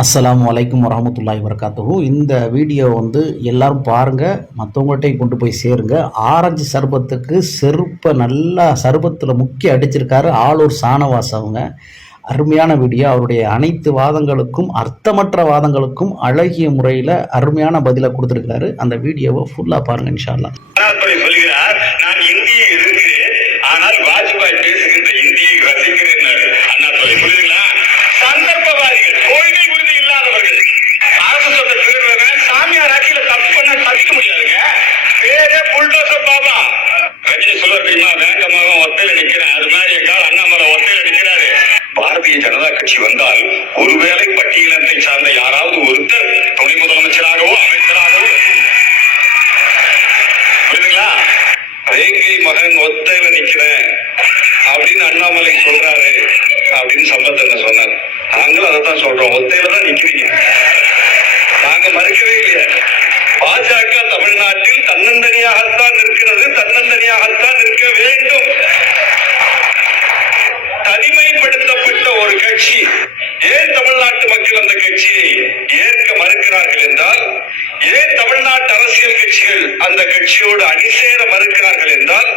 அஸ்லாம் வலைக்கம் வரமத்துல்லாய் வரகாத்துஹு இந்த வீடியோ வந்து எல்லாரும் பாருங்கள் மற்றவங்கள்ட்டையும் கொண்டு போய் சேருங்க. ஆரஞ்சு சர்பத்துக்கு செருப்பை நல்லா சர்பத்தில் முக்கி அடிச்சிருக்காரு ஆளூர் சானவாஸ் அவங்க. அருமையான வீடியோ. அவருடைய அனைத்து வாதங்களுக்கும் அர்த்தமற்ற வாதங்களுக்கும் அழகிய முறையில் அருமையான பதிலை கொடுத்துருக்காரு அந்த வீடியோவை ஃபுல்லாக பாருங்கள் இன்ஷா அல்லாஹ் சொல்கிறார் நான் ஆனால் வாஜ்பாய் பேசுகின்ற இந்தியை ரசிக்கிறேன் அண்ணாதுரை புரியுதுங்களா ஆட்சியில தப்பு முடியாதுங்க. பேரே புல்டோசர் பாபா. கட்சி சொல்ல தெரியுமா? வேங்கமாக ஒத்தையில நிக்கிறேன் அது மாதிரி எங்கால் அண்ணாமலை ஒத்தையில நிக்கிறாரு. பாரதிய ஜனதா கட்சி வந்தால் ஒருவேளை பட்டியலத்தை சார்ந்த யாராவது ஒருத்தர் துணை முதலமைச்சராகவோ அமைச்சராகவோ புரியுதுங்களா? வேங்கை மகன் ஒத்தையில நிக்கிறேன் அப்படின்னு அண்ணாமலை சொல்றாரு அப்படின்னு சம்பத்தன் சொன்னார். நாங்களும் அதை தான் சொல்றோம். ஒத்தையில தான் நிக்கிறீங்க. நாங்க மறுக்கவே இல்லையா. வரலாற்றில் தன்னந்தனியாகத்தான் இருக்கிறது தன்னந்தனியாகத்தான் இருக்க வேண்டும். தனிமைப்படுத்தப்பட்ட ஒரு கட்சி ஏன் தமிழ்நாட்டு மக்கள் அந்த கட்சியை ஏற்க மறுக்கிறார்கள் என்றால் ஏன் தமிழ்நாட்டு அரசியல் கட்சிகள் அந்த கட்சியோடு அணி சேர மறுக்கிறார்கள் என்றால்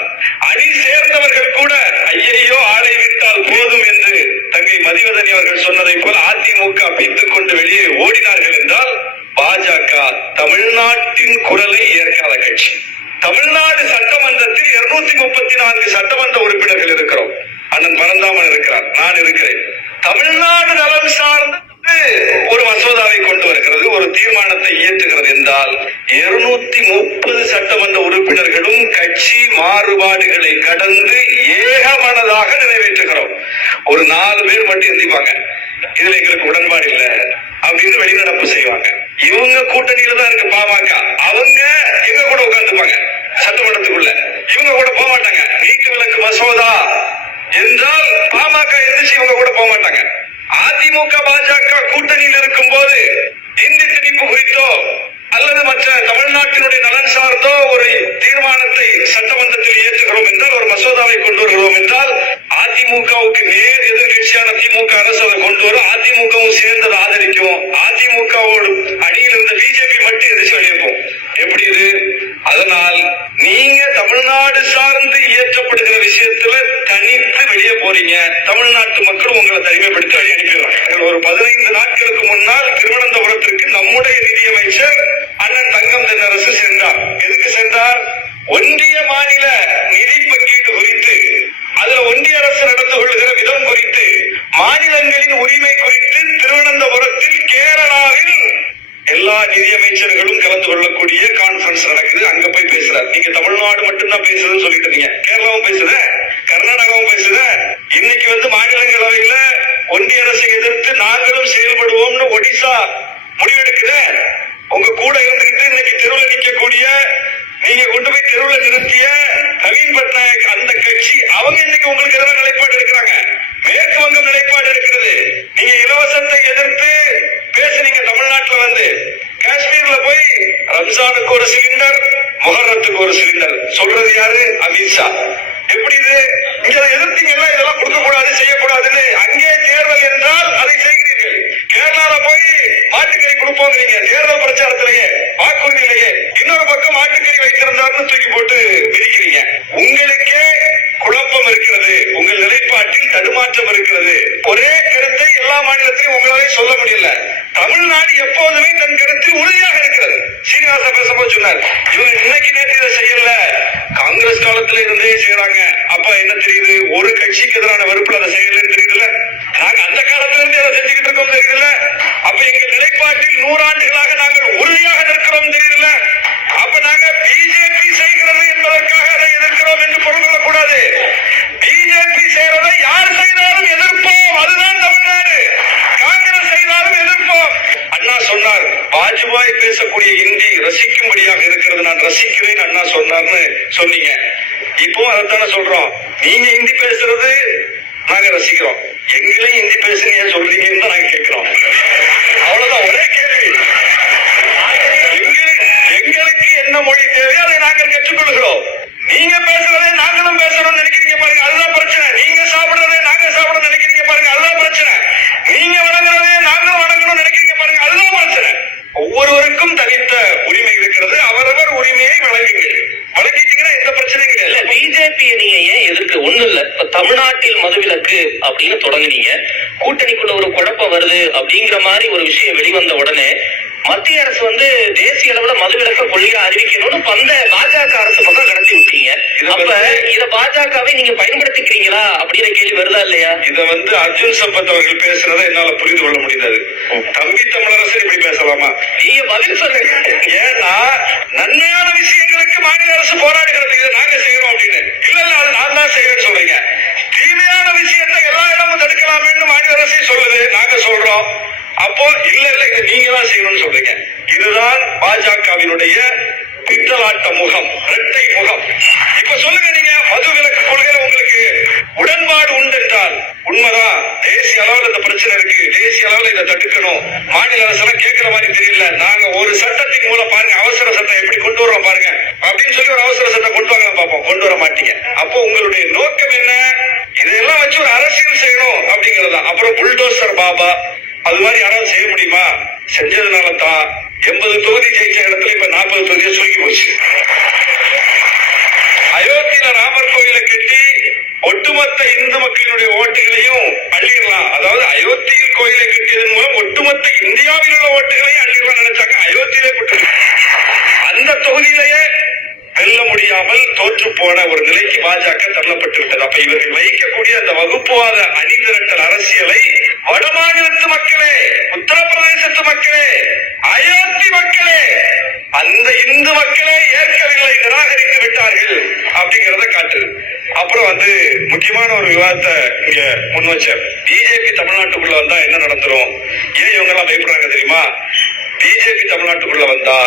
அணி சேர்ந்தவர்கள் கூட ஐயையோ ஆளை விட்டால் போதும் என்று தங்கை மதிவதனி அவர்கள் சொன்னதை போல் அதிமுக பித்துக் கொண்டு வெளியே ஓடினார்கள் என்றால் பாஜக தமிழ்நாட்டின் குரல் ஏற்காத கட்சி தமிழ்நாடு சட்டமன்றத்தில் இருநூத்தி முப்பத்தி சட்டமன்ற உறுப்பினர்கள் இருக்கிறோம். அண்ணன் பரந்தாமன் இருக்கிறார். நான் இருக்கிறேன். தமிழ்நாடு நலன் சார்ந்து ஒரு மசோதாவை கொண்டு வருகிறது. ஒரு தீர்மானத்தை இயற்றுகிறது என்றால் இருநூத்தி முப்பது சட்டமன்ற உறுப்பினர்களும் கட்சி மாறுபாடுகளை கடந்து ஏகமனதாக நிறைவேற்றுகிறோம். ஒரு நாலு பேர் மட்டும் எந்திப்பாங்க. இதுல எங்களுக்கு உடன்பாடு இல்ல. அப்படின்னு வெளிநடப்பு செய்வாங்க. இவங்க கூட்டணியில தான் இருக்கு பாமக. அவங்க எங்க கூட உட்கார்ந்துப்பாங்க? சட்டமன்றத்துக்குள்ள. இவங்க கூட போக மாட்டாங்க. வீட்டு விளக்கு மசோதா. என்றால் பாமக எந்திரிச்சு இவங்க கூட போக மாட்டாங்க. அதிமுக பாஜக கூட்டணியில் இருக்கும் போது இந்தி திணிப்பு குறித்தோ அல்லது மற்ற தமிழ்நாட்டினுடைய நலன் சார்ந்தோ ஒரு தீர்மானத்தை சட்டமன்றத்தில் ஏற்றுகிறோம் என்றால் ஒரு மசோதாவை கொண்டு வருகிறோம் என்றால் அதிமுகவுக்கு நேர் எதிர்கட்சியான திமுக அரசு அதை கொண்டு வரும். அதிமுகவும் சேர்ந்து அதை ஆதரிக்கும் அதிமுகவோடு அணியில் இருந்த பிஜேபி மட்டும் எதிர்த்து வெளியே போகும் எப்படி இது அதனால் நீங்க தமிழ்நாடு சார்ந்து இயற்றப்படுகிற விஷயத்துல தனித்து வெளியே போறீங்க தமிழ்நாட்டு மக்கள் உங்களை தனிமைப்படுத்தி வழி அனுப்பிடுறாங்க ஒரு பதினைந்து நாட்களுக்கு முன்னால் திருவனந்தபுரத்திற்கு நம்முடைய நிதியமைச்சர் அண்ணன் தங்கம் தென்னரசு சென்றார் எதுக்கு சென்றார் ஒன்றிய மாநில நிதி பங்கீடு குறித்து அதுல ஒன்றிய அரசு நடந்து கொள்கிற விதம் குறித்து மாநிலங்களின் உரிமை குறித்து திருவனந்தபுரத்தில் கேரளாவில் எல்லா நிதியமைச்சர்களும் கலந்து கொள்ளக்கூடிய கான்பரன்ஸ் நடக்குது. அங்க போய் பேசுறாரு. நீங்க தமிழ்நாடு மட்டும்தான் பேசுறதுன்னு சொல்லிட்டு இருந்தீங்க கேரளாவும் பேசுத? கர்நாடகாவும் பேசுத? இன்னைக்கு வந்து மாநிலங்களவையில ஒன்றிய அரசை எதிர்த்து நாங்களும் செயல்படுவோம்னு ஒடிசா முடிவெடுக்குது? உங்க கூட இருந்துகிட்டு இன்னைக்கு தெருவில் நிற்கக்கூடிய நீங்க கொண்டு போய் தெருவில் நிறுத்திய நவீன் பட்நாயக் அந்த கட்சி அவங்க இன்னைக்கு உங்களுக்கு எதிராக நிலைப்பாடு எடுக்கிறாங்க. மேற்கு வங்கம் நிலைப்பாடு இருக்கிறது நீங்க இலவசத்தை எதிர்த்து பேசுனீங்க தமிழ்நாட்டுல வந்து. காஷ்மீர்ல போய் ரம்ஜானுக்கு ஒரு சிலிண்டர் முகரத்துக்கு ஒரு சிலிண்டர். சொல்றது யாரு? அமித்ஷா எப்படி இது? இங்க அதை எதிர்த்தீங்கல்ல இதெல்லாம் கொடுக்க கூடாது செய்யக்கூடாதுன்னு அங்கே தேர்தல் என்றால் அதை செய்கிறீர்கள். கேரளால போய் மாட்டுக்கறி கொடுப்போங்கிறீங்க. தேர்தல் பிரச்சாரத்திலேயே வாக்குறுதியிலேயே. இன்னொரு பக்கம் மாட்டுக்கறி வைத்திருந்தாருன்னு தூக்கி போட்டு விரிக்கிறீங்க உங்களுக்கே குழப்பம் இருக்கிறது. உங்கள் நிலைப்பாட்டில் தடுமாற்றம் இருக்கிறது. ஒரே கருத்தை எல்லா மாநிலத்திலும் உங்களாலே சொல்ல முடியல. தமிழ்நாடு எப்போதுமே தன் கருத்தில் உறுதியாக இருக்கிறது. சீனிவாச பேசும்போது சொன்னார் இவங்க இன்னைக்கு நேற்று இதை செய்யல. காங்கிரஸ் காலத்துல இருந்தே செய்யறாங்க அப்ப என்ன தெரியுது? ஒரு கட்சிக்கு எதிரான வெறுப்புல அதை செய்யலன்னு தெரியுதுல்ல? நாங்க அந்த காலத்துல இருந்து அதை செஞ்சுக்கிட்டு இருக்கோம் தெரியுதுல்ல? அப்ப எங்கள் நிலைப்பாட்டில் நூறாண்டுகளாக நாங்கள் உறுதியாக நிற்கிறோம் தெரியுதுல்ல? அப்ப நாங்க பிஜேபி செய்கிறது என்பதற்காக அதை எதிர்க்கிறோம் என்று பொருள் கொள்ளக்கூடாது. பிஜேபி செய்யறதை யார் செய்தாலும் எதிர் அதுதான் தமிழ்நாடு காங்கிரஸ் செய்தாலும் எதிர்ப்போம் அண்ணா சொன்னார் பேசக்கூடிய இந்தி ரசிக்கும்படியாக இருக்கிறது. நான் ரசிக்கிறேன் அண்ணா சொன்னார்னு சொன்னீங்க. இப்போ அதைத்தானே சொல்றோம். நீங்க ஹிந்தி பேசுறது நாங்க ரசிக்கிறோம். எங்களையும் இந்தி பேசுங்க சொல்றீங்கன்னு தான் நாங்க கேட்கிறோம். அவ்வளவுதான் ஒரே கேள்வி. எங்களுக்கு எங்களுக்கு என்ன மொழி தேவையோ அதை நாங்கள் கற்றுக்கொள்கிறோம். நீங்க பேசுறதே நாங்களும் பேசணும்னு நினைக்கிறீங்க பாருங்க அதுதான் பிரச்சனை. நீங்க சாப்பிடுறதே நாங்க சாப்பிட நினைக்கிறீங்க பாருங்க அதுதான் பிரச்சனை. அவர்களுக்கும் தனித்த உரிமை இருக்கிறது. அவரவர் உரிமையை வழங்குங்கள் வழங்கிட்டீங்கன்னா எந்த பிரச்சனையும் கிடையாது பிஜேபி நீங்க ஏன் எதிர்க்க? ஒண்ணு இல்ல. இப்ப தமிழ்நாட்டில் மதுவிலக்கு அப்படின்னு தொடங்கினீங்க. கூட்டணிக்குள்ள ஒரு குழப்பம் வருது அப்படிங்கிற மாதிரி ஒரு விஷயம் வெளிவந்த உடனே மத்திய அரசு வந்து தேசிய அளவுல மதுவிலக்க கொள்கை அறிவிக்கணும்னு வந்த அப்ப இத பாஜகவை நீங்க பயன்படுத்திக்கிறீங்களா அப்படிங்கிற கேள்வி வருதா இல்லையா? இத வந்து அர்ஜுன் சம்பத் அவர்கள் பேசுறதை என்னால புரிந்து கொள்ள முடியாது தம்பி தமிழரசன் இப்படி பேசலாமா? நீங்க பதில் சொல்லுங்க. ஏன்னா நன்மையான விஷயங்களுக்கு மாநில அரசு போராடுகிறது. இதை நாங்க செய்யறோம் அப்படின்னு. இல்ல இல்ல அது நான் தான் செய்யறேன்னு சொல்றீங்க. தீமையான விஷயத்தை எல்லா இடமும் தடுக்கலாமேன்னு மாநில அரசே சொல்லுது. நாங்க சொல்றோம். அப்போ இல்ல இல்ல இதை நீங்க தான் செய்யணும்னு சொல்றீங்க. இதுதான் பாஜகவினுடைய பித்தலாட்ட முகம் இரட்டை முகம். இப்ப சொல்லுங்க நீங்க மது விலக்கு கொள்கையில உங்களுக்கு உடன்பாடு உண்டு என்றால் உண்மைதான். தேசிய அளவில் இந்த பிரச்சனை இருக்கு. தேசிய அளவில் இதை தடுக்கணும். மாநில அரசெல்லாம் கேட்கிற மாதிரி தெரியல. நாங்க ஒரு சட்டத்தின் மூலம் பாருங்க அவசர சட்டம் எப்படி கொண்டு வரோம் பாருங்க. அப்படின்னு சொல்லி ஒரு அவசர சட்டம் கொண்டு வாங்க பார்ப்போம் கொண்டு வர மாட்டீங்க. அப்போ உங்களுடைய நோக்கம் என்ன? இதெல்லாம் வச்சு ஒரு அரசியல் செய்யணும் அப்படிங்கறதா அப்புறம் புல்டோசர் பாபா அது மாதிரி யாராவது செய்ய முடியுமா? செஞ்சதுனால தான் எண்பது தொகுதி ஜெயிச்ச இடத்துல இப்ப நாற்பது தொகுதியை சுருங்கி போச்சு அயோத்தியில ராமர் கோயிலை கட்டி ஒட்டுமொத்த இந்து மக்களுடைய ஓட்டுகளையும் அள்ளிடலாம். அதாவது அயோத்தியில் கோயிலை கட்டியதன் மூலம் ஒட்டுமொத்த இந்தியாவில் உள்ள ஓட்டுகளையும் அள்ளிடலாம் நினைச்சாங்க அயோத்தியிலே அந்த தொகுதியிலேயே வெல்ல முடியாமல் தோற்று போன ஒரு நிலைக்கு பாஜக தள்ளப்பட்டு அப்ப இவர்கள் வைக்கக்கூடிய அந்த வகுப்புவாத அணி திரட்டல் அரசியலை வடமாநிலத்து மக்களே உத்தரப்பிரதேசத்து மக்களே அயோத்தி மக்களே அந்த இந்து மக்களே ஏற்கவில்லை நிராகரித்து விட்டார்கள் அப்படிங்கறத காட்டு அப்புறம் வந்து முக்கியமான ஒரு விவாதத்தை இங்க முன் வச்சார் பிஜேபி தமிழ்நாட்டுக்குள்ள வந்தா என்ன நடந்துரும்? ஏன் இவங்க எல்லாம் பயப்படுறாங்க தெரியுமா? பிஜேபி தமிழ்நாட்டுக்குள்ள வந்தா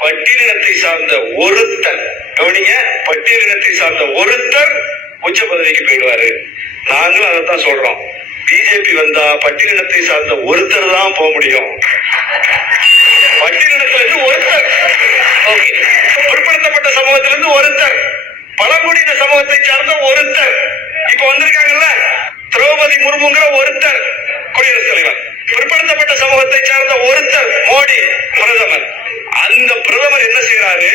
பட்டியலினத்தை சார்ந்த ஒருத்தர் கவனிங்க பட்டியலினத்தை சார்ந்த ஒருத்தர் உச்ச பதவிக்கு போயிடுவாரு. நாங்களும் அதைத்தான் சொல்றோம். பிஜேபி வந்தா பட்டியலினத்தை சார்ந்த ஒருத்தர் தான் போக முடியும். பட்டியலினத்துல இருந்து ஒருத்தர் பிற்படுத்தப்பட்ட சமூகத்திலிருந்து ஒருத்தர் பழங்குடியின சமூகத்தை சார்ந்த ஒருத்தர். இப்ப வந்திருக்காங்கல்ல திரௌபதி முர்முங்கிற ஒருத்தர் குடியரசுத் தலைவர். பிற்படுத்தப்பட்ட சமூகத்தை சார்ந்த ஒருத்தர் மோடி பிரதமர். அந்த பிரதமர் என்ன செய்யறாரு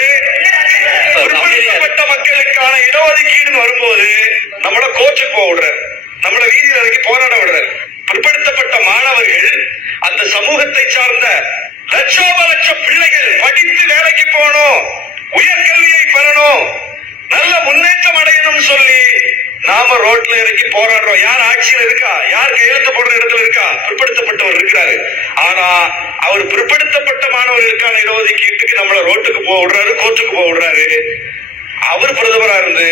பிற்படுத்தப்பட்ட மக்களுக்கான இடஒதுக்கீடுன்னு வரும்போது நம்மள கோச்சுக்கு போக விடுறாரு. நம்மள வீதியில் இறங்கி போராட விடுறாரு. பிற்படுத்தப்பட்ட மாணவர்கள் அந்த சமூகத்தை சார்ந்த லட்சோப லட்சம் பிள்ளைகள் படித்து வேலைக்கு போகணும் உயர்கல்வியை பெறணும் நல்ல முன்னேற்றம் அடையணும்னு சொல்லி நாம ரோட்ல இறங்கி போராடுறோம். யார் ஆட்சியில் இருக்கா? யார் கையெழுத்து போடுற இடத்துல இருக்கா? பிற்படுத்தப்பட்டவர் இருக்கிறாரு. ஆனா அவர் பிற்படுத்தப்பட்ட மாணவர்களுக்கான இடஒதுக்கீட்டுக்கு நம்மள ரோட்டுக்கு போக விடுறாரு கோர்ட்டுக்கு போக விடுறாரு. அவர் பிரதமரா இருந்து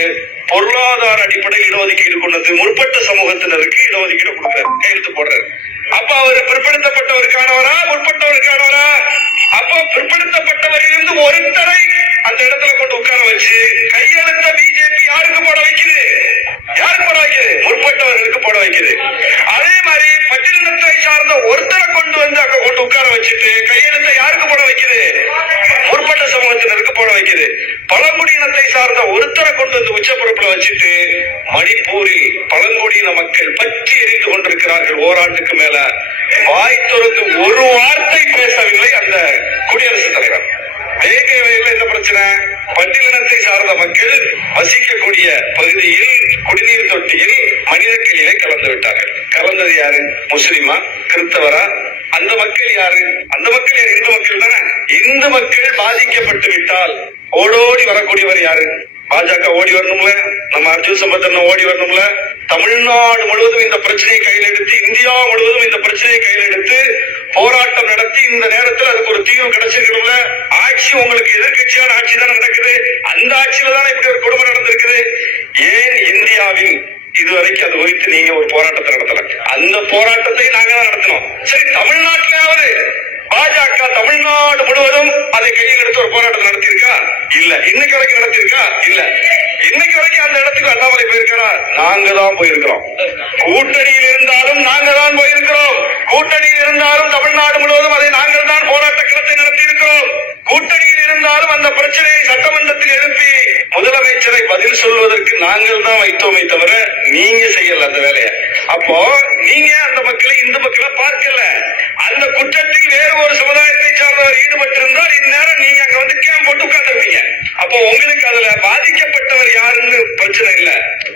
பொருளாதார அடிப்படையில் இடஒதுக்கீடு கொண்டு வந்து முற்பட்ட சமூகத்தினருக்கு இடஒதுக்கீடு கொடுக்குறாரு. கையெழுத்து போடுறாரு. அப்ப அவர் பிற்படுத்தப்பட்டவருக்கானவரா முற்பட்டவருக்கானவரா அப்ப பிற்படுத்தப்பட்டவரிலிருந்து ஒருத்தரை அந்த இடத்துல கொண்டு உட்கார வச்சு கையெழுத்த பிஜேபி யாருக்கு போட வைக்குது? யாருக்கு போட வைக்குது? முற்பட்டவர்களுக்கு போட வைக்குது. அதே மாதிரி பட்டியலினத்தை சார்ந்த ஒருத்தரை கொண்டு வந்து அங்க கொண்டு உட்கார வச்சுட்டு கையெழுத்தை யாருக்கு போட வைக்குது முற்பட்ட சமூகத்தினருக்கு போட வைக்குது பழங்குடியினத்தை சார்ந்த ஒருத்தரை கொண்டு வந்து உச்சப்பரப்புல வச்சுட்டு மணிப்பூரில் பழங்குடியின மக்கள் பற்றி எரிந்து கொண்டிருக்கிறார்கள் ஓராண்டுக்கு மேல. வாய் திறந்து ஒரு வார்த்தை பேசவில்லை அந்த குடியரசுத் தலைவர். வேங்கவையில் என்ன பிரச்சனை? பட்டியலினத்தை சார்ந்த மக்கள் வசிக்கக்கூடிய பகுதியில் குடிநீர் தொட்டியில் மனித கிளியிலே கலந்து விட்டார்கள். கலந்தது யாரு? முஸ்லிமா? கிறிஸ்தவரா? அந்த மக்கள் யாரு? அந்த மக்கள் யாரு? இந்து மக்கள் தானே. இந்து மக்கள் பாதிக்கப்பட்டு விட்டால் ஓடோடி வரக்கூடியவர் யாரு? பாஜக ஓடி வரணும்ல? நம்ம அர்ஜுன் சம்பந்தன் ஓடி வரணும்ல? தமிழ்நாடு முழுவதும் இந்த பிரச்சனையை கையில் எடுத்து இந்தியா முழுவதும் இந்த பிரச்சனையை கையில் எடுத்து போராட்டம் நடத்தி இந்த நேரத்தில் அதுக்கு ஒரு தீர்வு கிடைச்சிருக்கணும்ல? ஆட்சி உங்களுக்கு எதிர்க்கட்சியான ஆட்சி தானே நடக்குது. அந்த ஆட்சியில தானே இப்படி ஒரு கொடுமை நடந்திருக்குது. ஏன் இந்தியாவில் இதுவரைக்கும் அது குறித்து நீங்க ஒரு போராட்டத்தை நடத்தல? அந்த போராட்டத்தை நாங்க தான் நடத்தினோம். சரி தமிழ்நாட்டிலாவது பாஜக தமிழ்நாடு முழுவதும் அதை கையில் எடுத்து ஒரு போராட்டம் நடத்தியிருக்கா? இல்ல. இன்னைக்கு வரைக்கும் நடத்தியிருக்கா? இல்ல. இன்னைக்கு வரைக்கும் அந்த இடத்துக்கு அண்ணாமலை போயிருக்கா நாங்க தான் போயிருக்கிறோம். கூட்டணியில் இருந்தாலும் நாங்க தான் போயிருக்கிறோம். கூட்டணியில் இருந்தாலும் தமிழ்நாடு முழுவதும் அதை நாங்கள் தான் போராட்ட களத்தை நடத்தியிருக்கிறோம். கூட்டணியில் இருந்தாலும் அந்த பிரச்சனையை சட்டமன்றத்தில் எழுப்பி முதலமைச்சரை பதில் சொல்வதற்கு நாங்கள் தான் வைத்தோமே தவிர நீங்க செய்யல அந்த வேலையை. அப்போ நீங்க அந்த மக்களை இந்து மக்களை பார்க்கல அந்த குற்றத்தில் வேறு ஒரு சமுதாயத்தை சார்ந்தவர் ஈடுபட்டிருந்தால் இந்நேரம் நீங்க அங்க வந்து கேம் போட்டு உட்கார்ந்துருப்பீங்க அப்போ உங்களுக்கு அதுல பாதிக்கப்பட்டவர் யாருன்னு பிரச்சனை இல்ல.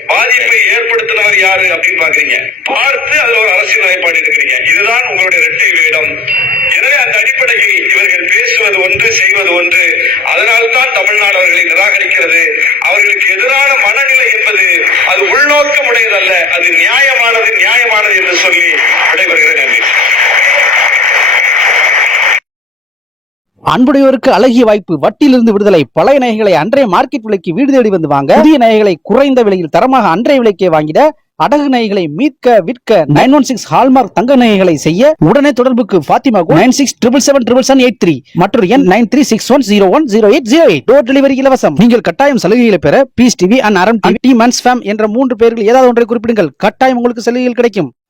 பாதிப்பை ஏற்படுத்தினவர் யாரு அப்படின்னு பாக்குறீங்க. பார்த்து அதுல ஒரு அரசியல் நிலைப்பாடு எடுக்கிறீங்க. இதுதான் உங்களுடைய இரட்டை வேடம். எனவே அந்த அடிப்படையில் இவர்கள் பேசுவது ஒன்று செய்வது ஒன்று. அதனால்தான் தமிழ்நாடு அவர்களை நிராகரிக்கிறது. அவர்களுக்கு எதிரான மனநிலை என்பது அது உள்நோக்கம் உடையதல்ல அது நியாயமானது நியாயமானது என்று சொல்லி விடைபெறுகிறேன் நன்றி. அன்புடையோருக்கு அழகிய வாய்ப்பு வட்டியிலிருந்து விடுதலை பழைய நகைகளை அன்றைய மார்க்கெட் விலைக்கு வீடு தேடி வந்து வாங்க புதிய நகைகளை குறைந்த விலையில் தரமாக அன்றைய விலைக்கே வாங்கிட அடகு நகைகளை மீட்க விற்க நைன் ஒன் சிக்ஸ் ஹால்மார்க் தங்க நகைகளை செய்ய உடனே தொடர்புக்கு Fathima nine six triple seven triple seven eight three மற்றும் எண் nine three six one zero one zero eight zero eight. Door delivery இலவசம் நீங்கள் கட்டாயம் சலுகைகளை பெற பீஸ் டிவி அண்ட் அரம் டிவி டி மன்ஸ் ஃபேம் என்ற மூன்று பேர்கள் ஏதாவது ஒன்றை குறிப்பிடுங்கள். கட்டாயம் உங்களுக்கு சலுகைகள் கிடைக்கும்.